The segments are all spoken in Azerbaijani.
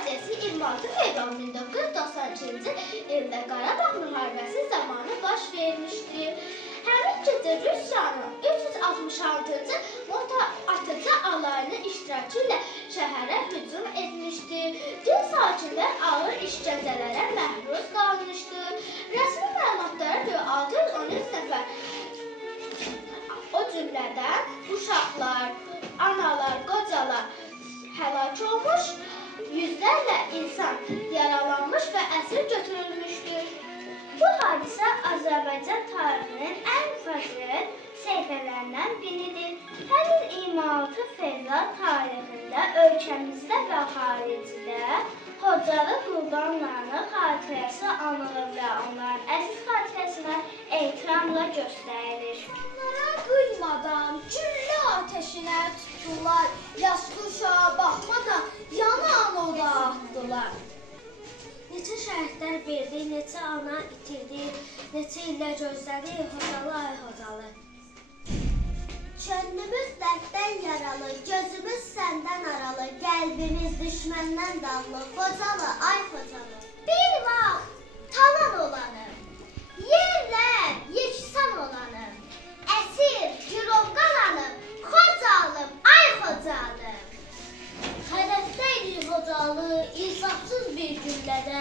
faciəsi 26 fevral 1993-cü ildə Qarabağ müharibəsi zamanı baş vermişdir. Həmin gecə Rusiyanın 366-cı motoatıcı alayının iştirakı ilə şəhərə hücum etmişdir. Din sakinlər ağır işgəncələrə məruz qalmışdır. Rəsmi məlumatlara görə 613 nəfər, o cümlədən uşaqlar, analar, qocalar həlak olmuş, yüzlərlə insan yaralanmış və əsir götürülmüşdür. Bu hadisə Azərbaycan tarixinin ən fəxri səhifələrindən biridir. Hər il 26 fevral tarixində ölkəmizdə və xaricdə Xocalı qurbanlarının xatirəsi anılır və onların əziz xatirəsinə ehtiramla göstərilir. Onlara qıymadan güllə ateşinə tutdular, yaş quşağa baxmadan yanan oda atdılar. Neçə şəhidlər verdi, neçə ana itirdi, neçə illər gözlədi, Xocalı, ay Xocalı. Könlümüz dərddən yaralı, gözümüz səndən aralı, qəlbimiz düşməndən dağlı, Xocalı, ay Xocalı. Bir vaxt talan olanım, yerlə yeksan olanım, əsir, girovqalanım, Xocalım, ay Xocalım. Xərəfdəydi Xocalı, insafsız bir güllədə,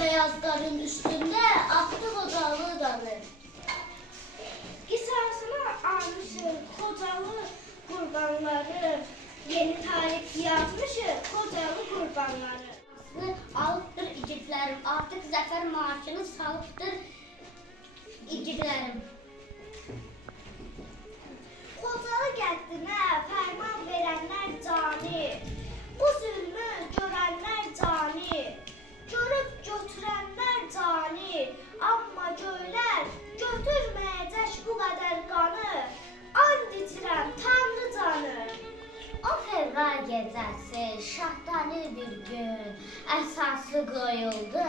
bəyazların üstündə atdı Xocalı dalı. Qisasını almışıq Xocalı qurbanları, yeni tarix yazmışıq Xocalı qurbanları. Alıbdır igidlərim, artıq zəfər marşını salıbdır igidlərim. Xocalı qəddinə fərman verənlər cani, bu zülmü görənlər cani, görüb götürənlər cani, amma göylər götürməyəcək bu qədər qanı, and içirəm Tanrı canı. O fevral gecəsi şahdani bir gün, əsası qoyuldu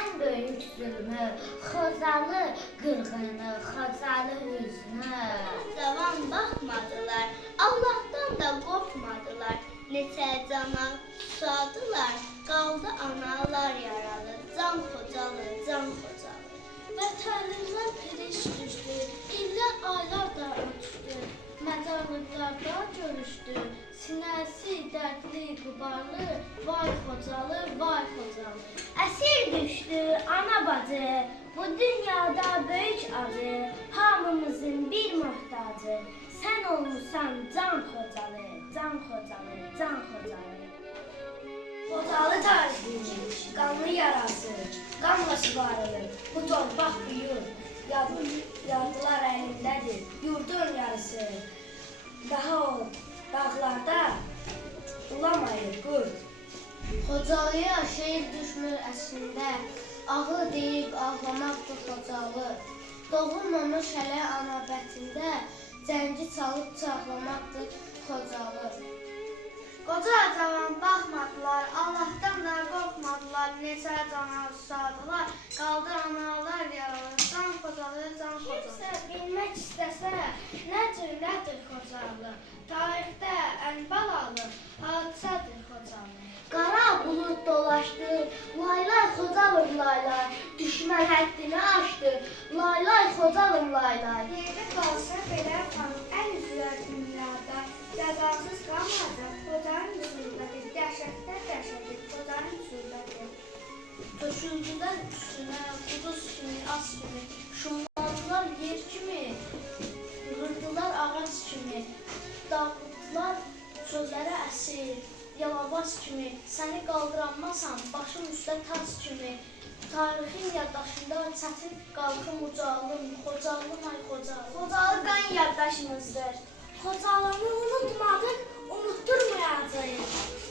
ən böyük zülmü, Xocalı qırğını, Xocalı hüznü. Zaman baxmadılar, Allahdan da qorxmadılar, neçə cana susadılar, qaldı analar yaralı, can Xocalı, can Xocalı. Vətənindən piriş düşdü, illər aylar da ötdü, məzarlıqlarda görüşdü, sinəsi dərdli qubarlı, vay Xocalı, vay Xocalı. Əsir düşdü ana bacı, bu dünyada böyük acı, hamımızın bir muhtacı, sən olmusan can Xocalı, can Xocalı, can Xocalı. Xocalı tariximiz, qanlı yarası, qanla şivarılır, bu torpaq büyür, yadılar əlindədir, yurdun yarısı. Daha o dağlarda ulamayır qurd. Xocalıya şehir düşmür əslində, ağı deyib ağlamaqdır Xocalı. Doğulmamış hələ ana bətində, cəngi çalıb çağlamaqdır Xocalı. Qoca cavan baxmadılar, Allahdan da qorxmadılar, neçə cana susadılar, qaldı analar yaralı, can Xocalı, can Xocalı. Kimsə bilmək istəsə, nə cürlədir Xocalı, tarixdə ən balalı hadisədir Xocalı. Qara bulud dolaşdı, laylay Xocalım laylay, düşmən həddini aşdı, laylay Xocalım laylay. Yerdə qalsa belə ən üzülər dünyada, cəzasız qalmadı, Xocanın üstündədir, dəhşətdə dəhşətdir, Xocanın üstündədir. Döşüncüdən üstünə, quduz kimi, az kimi, şumlandılar yer kimi, qırdılar ağac kimi, dağıtdılar sözlərə əsir, yalabaz kimi, səni qaldıranmasan, başım üstə tac kimi, tarixin yaddaşında çətin qalxım ucalım, Xocalım, ay Xocalı. Xocalı qan yaddaşımızdır. Xocalını unutmadık, unutturmayacağıq.